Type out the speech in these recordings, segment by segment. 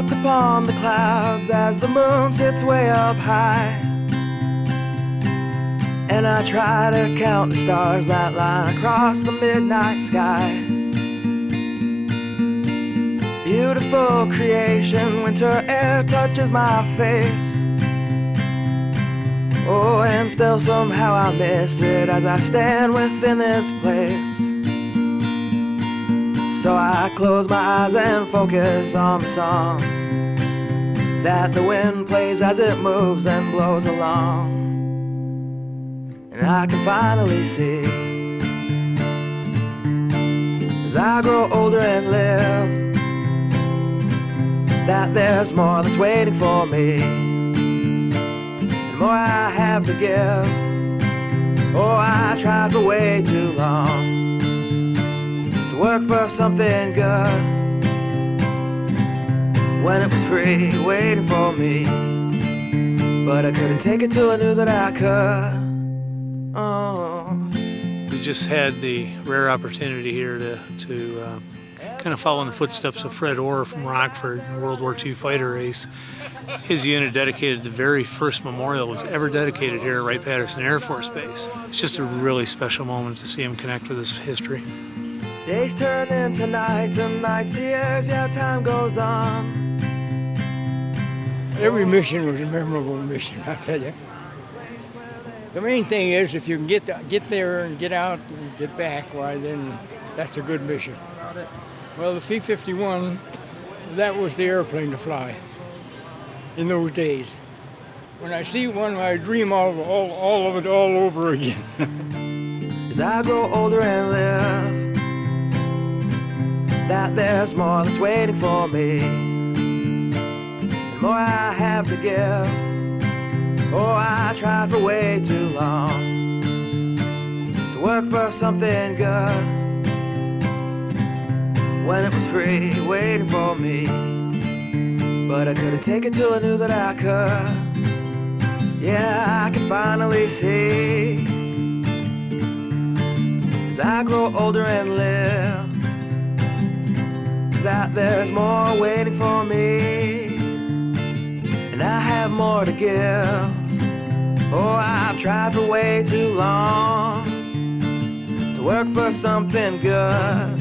look upon the clouds as the moon sits way up high, and I try to count the stars that line across the midnight sky. Beautiful creation, winter air touches my face. Oh, and still somehow I miss it as I stand within this place. So I close my eyes and focus on the song that the wind plays as it moves and blows along. And I can finally see, as I grow older and live, that there's more that's waiting for me, and more I have to give. Oh, I tried for way too long to work for something good when it was free waiting for me, but I couldn't take it till I knew that I could. Oh. We just had the rare opportunity here to kind of follow in the footsteps of Fred Orr from Rockford in the World War II fighter race. His unit dedicated the very first memorial that was ever dedicated here at Wright-Patterson Air Force Base. It's just a really special moment to see him connect with his history. Days turn into nights and nights to years, yeah, time goes on. Every mission was a memorable mission, I tell you. The main thing is if you can get there and get out and get back, why then that's a good mission. Well, the P-51, that was the airplane to fly in those days. When I see one, I dream all of it all over again. As I grow older and live, that there's more that's waiting for me, and more I have to give. Oh, I tried for way too long to work for something good when it was free waiting for me, but I couldn't take it till I knew that I could. Yeah, I can finally see, as I grow older and live, that there's more waiting for me, and I have more to give. Oh, I've tried for way too long to work for something good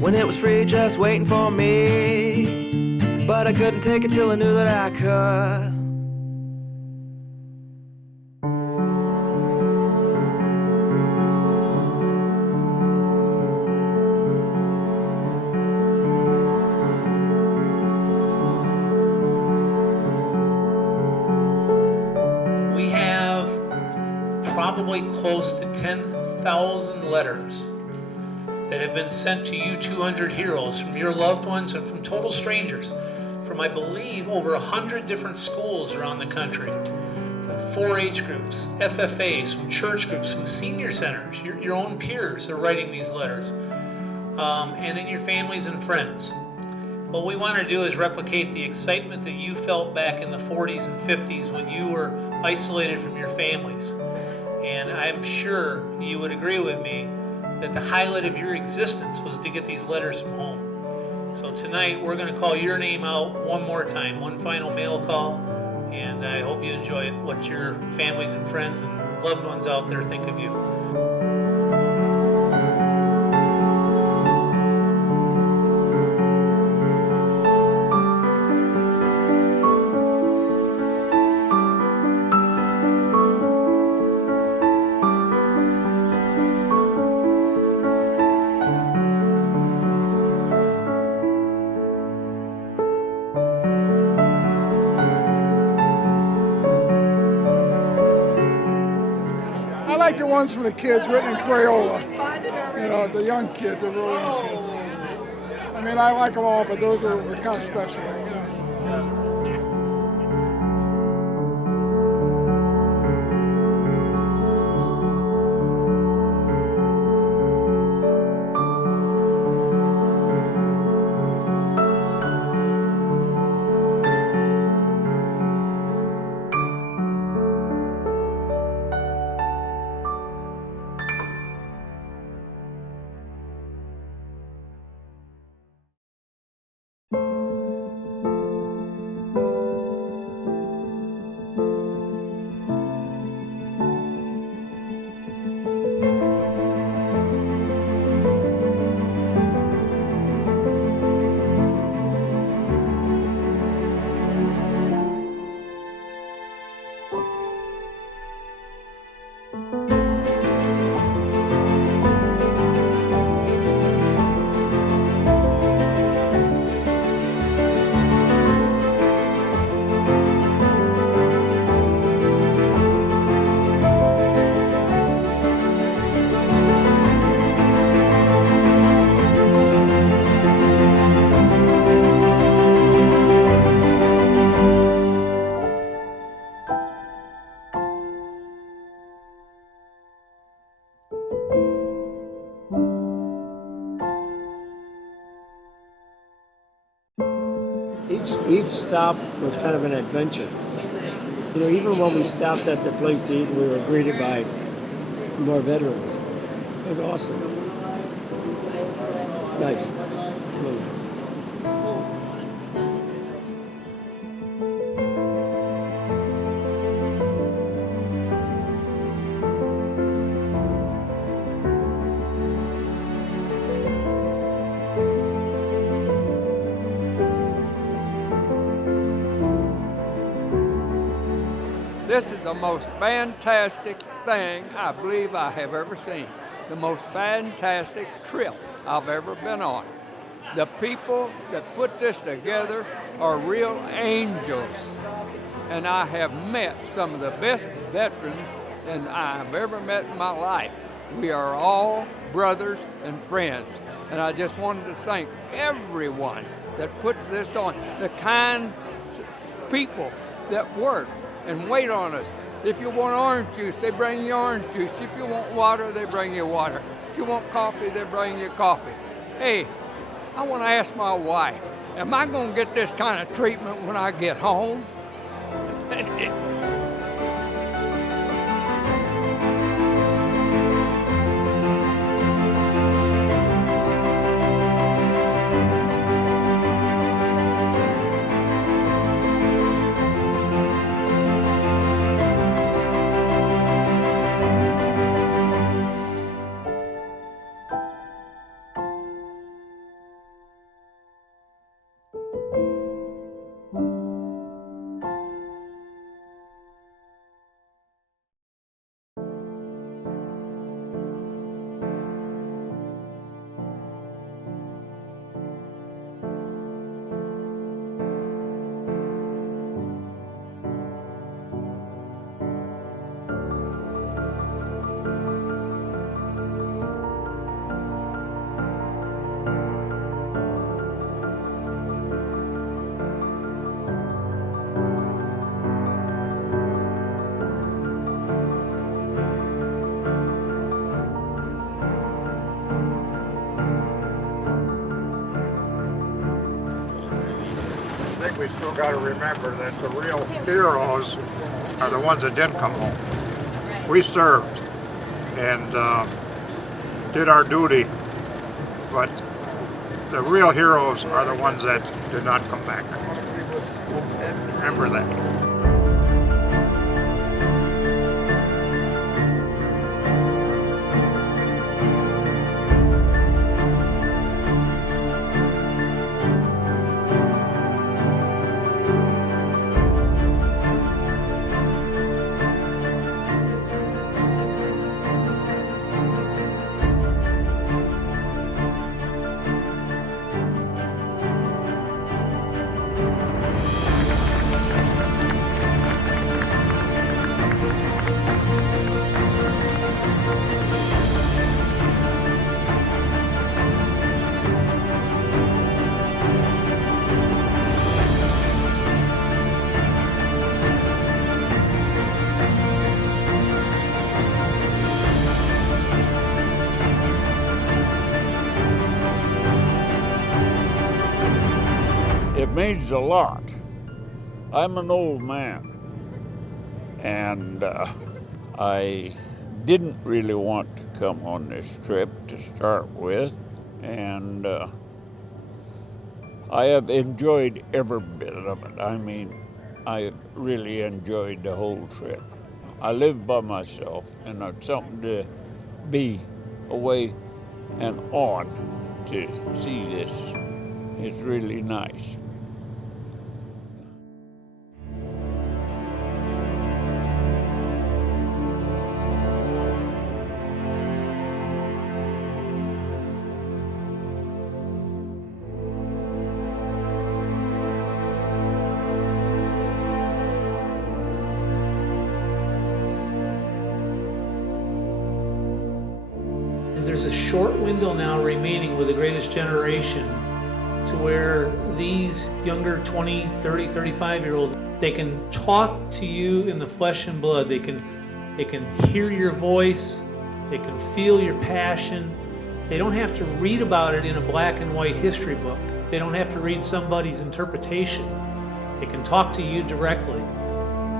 when it was free just waiting for me, but I couldn't take it till I knew that I could. We have probably close to 10,000 letters that have been sent to you 200 heroes from your loved ones and from total strangers from, I believe, over 100 different schools around the country, from 4-H groups, FFAs, from church groups, from senior centers. Your own peers are writing these letters, and then your families and friends. What we want to do is replicate the excitement that you felt back in the 40s and 50s when you were isolated from your families. And I'm sure you would agree with me that the highlight of your existence was to get these letters from home. So tonight we're going to call your name out one more time, one final mail call, and I hope you enjoy what your families and friends and loved ones out there think of you. I like the ones from the kids written in Crayola. You know, the young kids, the real young kids. I mean, I like them all, but those were kind of special. You know? each stop was kind of an adventure. You know, even when we stopped at the place to eat, we were greeted by more veterans. It was awesome. Nice. Really nice. This is the most fantastic thing I believe I have ever seen. The most fantastic trip I've ever been on. The people that put this together are real angels. And I have met some of the best veterans that I've ever met in my life. We are all brothers and friends. And I just wanted to thank everyone that puts this on. The kind people that work and wait on us. If you want orange juice, they bring you orange juice. If you want water, they bring you water. If you want coffee, they bring you coffee. Hey, I want to ask my wife, am I going to get this kind of treatment when I get home? I think we still got to remember that the real heroes are the ones that didn't come home. We served and did our duty, but the real heroes are the ones that did not come back. Remember that. It means a lot. I'm an old man, and I didn't really want to come on this trip to start with, and I have enjoyed every bit of it. I mean, I really enjoyed the whole trip. I live by myself, and it's something to be away and on to see this. It's really nice. There's a short window now remaining with the greatest generation to where these younger 20, 30, 35-year-olds, they can talk to you in the flesh and blood. They can hear your voice. They can feel your passion. They don't have to read about it in a black and white history book. They don't have to read somebody's interpretation. They can talk to you directly.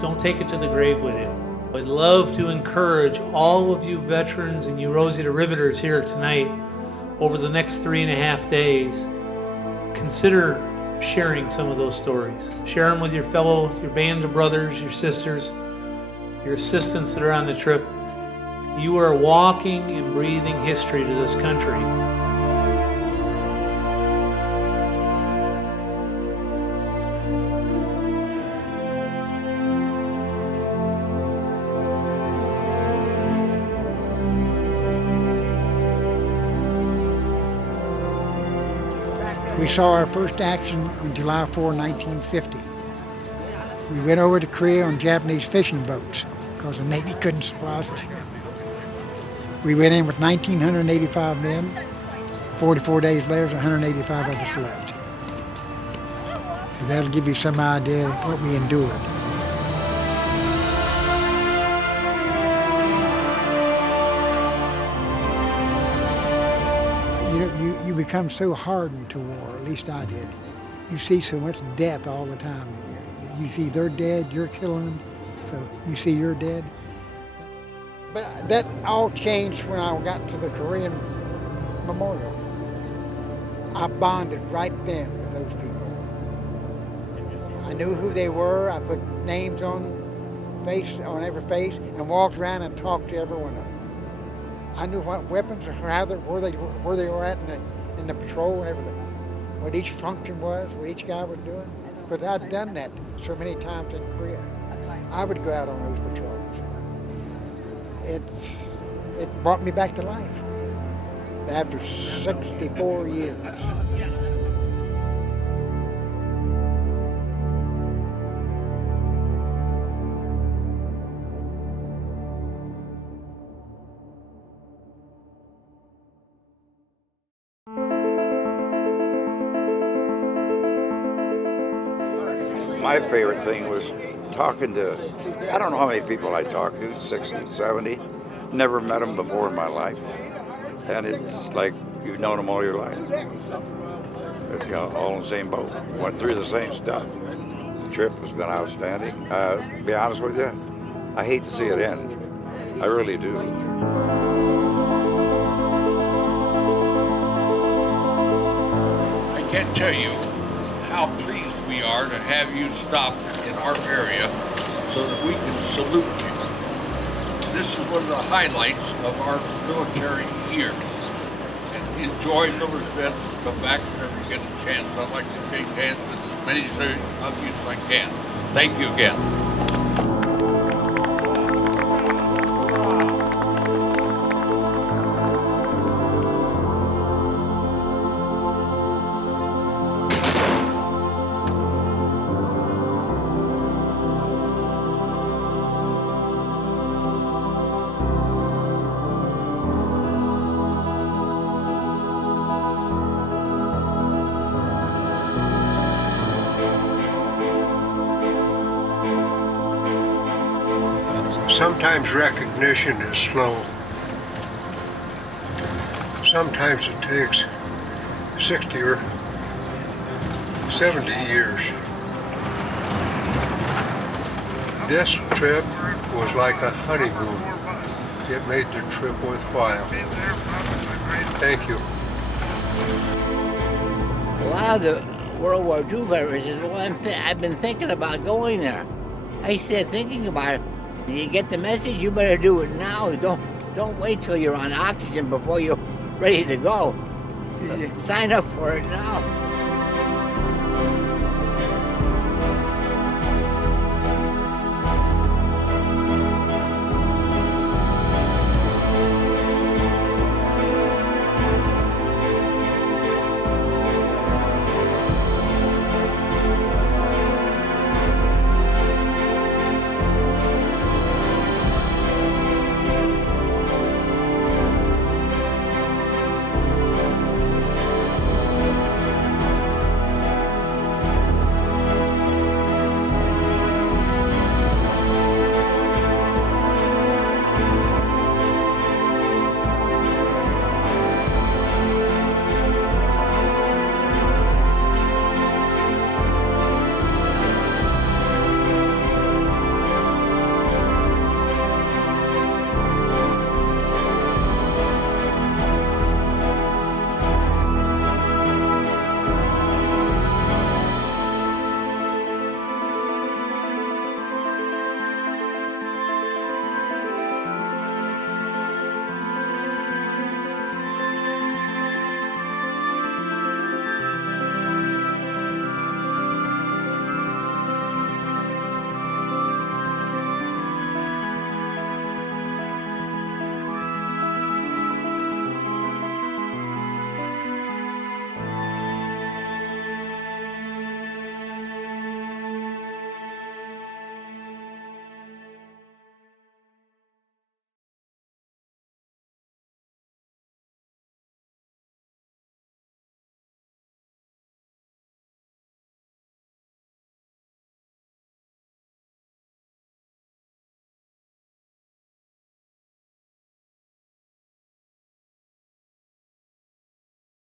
Don't take it to the grave with you. I'd love to encourage all of you veterans and you Rosie-the-Riveters here tonight, over the next 3.5 days, consider sharing some of those stories. Share them with your band of brothers, your sisters, your assistants that are on the trip. You are walking and breathing history to this country. We saw our first action on July 4, 1950. We went over to Korea on Japanese fishing boats because the Navy couldn't supply us. We went in with 1,985 men. 44 days later, there's 185 of us left. So that'll give you some idea of what we endured. You become so hardened to war, at least I did. You see so much death all the time. You see they're dead, you're killing them, so you see you're dead. But that all changed when I got to the Korean Memorial. I bonded right then with those people. I knew who they were. I put names on every face and walked around and talked to every one of them. I knew what weapons, where they were at in the patrol and everything. What each function was, what each guy was doing. But I'd done that so many times in Korea. I would go out on those patrols. It brought me back to life after 64 years. My favorite thing was talking to, I don't know how many people I talked to, 60, 70. Never met them before in my life. And it's like you've known them all your life. All in the same boat. Went through the same stuff. The trip has been outstanding. To be honest with you, I hate to see it end. I really do. I can't tell you how pleased we are to have you stop in our area so that we can salute you. This is one of the highlights of our military year. And enjoy Miller's Vet, come back whenever you get a chance. I'd like to shake hands with as many of you as I can. Thank you again. Sometimes recognition is slow. Sometimes it takes 60 or 70 years. This trip was like a honeymoon. It made the trip worthwhile. Thank you. A lot of the World War II veterans says, well, I've been thinking about going there. I said, thinking about it. You get the message, you better do it now. Don't wait till you're on oxygen before you're ready to go. Sign up for it now.